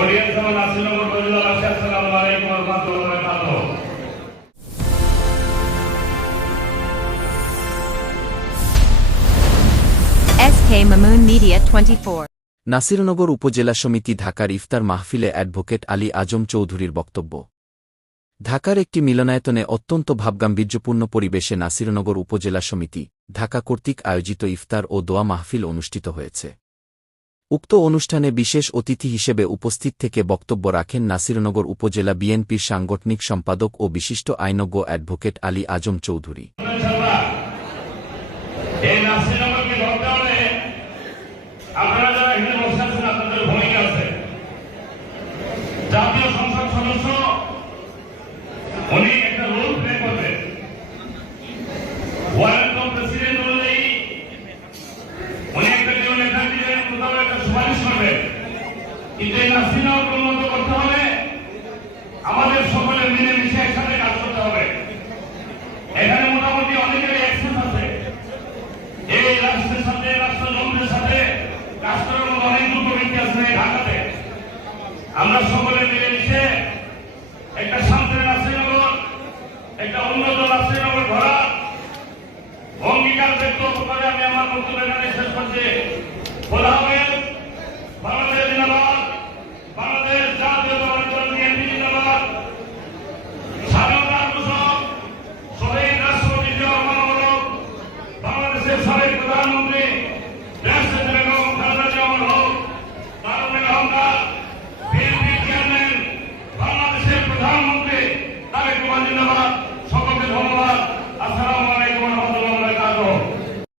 Audience এবং নাসিরনগর উপজেলাবাসী, আসসালামু আলাইকুম ওয়া রাহমাতুল্লাহি ওয়া বারাকাতুহু। SK Mamoon Media 24। নাসিরনগর উপজেলা সমিতি ঢাকার ইফতার মাহফিলে অ্যাডভোকেট আলী আজম চৌধুরীর বক্তব্য। ঢাকার একটি মিলনায়তনে অত্যন্ত ভাবগাম্ভীর্যপূর্ণ পরিবেশে নাসিরনগর উপজেলা সমিতি ঢাকা কর্তৃক আয়োজিত ইফতার ও দোয়া মাহফিল অনুষ্ঠিত হয়েছে। উক্ত অনুষ্ঠানে বিশেষ অতিথি হিসেবে উপস্থিত থেকে বক্তব্য রাখেন নাসিরনগর উপজেলা বিএনপির সাংগঠনিক সম্পাদক ও বিশিষ্ট আইনজ্ঞ অ্যাডভোকেট আলী আজম চৌধুরী। আপনারা যারা এখানে বসে আছেন, আপনাদের ভূমিকা আছে। জাতীয় সংসদ সদস্য উনি একটা রোল প্লে করবে। ওয়ারেন্ট অফ প্রেসিডেন্ট অনুযায়ী উনি একটা জীবন নেতা দিবেন, কোথাও একটা সুপারিশ করবে। কিন্তু এই নাসিরনগরকে উন্নত করতে হলে আমাদের সকলের মিলেমিশে একসাথে কাজ করতে হবে। এখানে মোটামুটি অনেকেরই অ্যাক্সেস আছে এই রাষ্ট্রের সাথে, রাষ্ট্রযন্ত্রের সাথে কাজ করার মতো অনেক লোক ব্যক্তি আছে ঢাকাতে। আমরা সকলে মিলে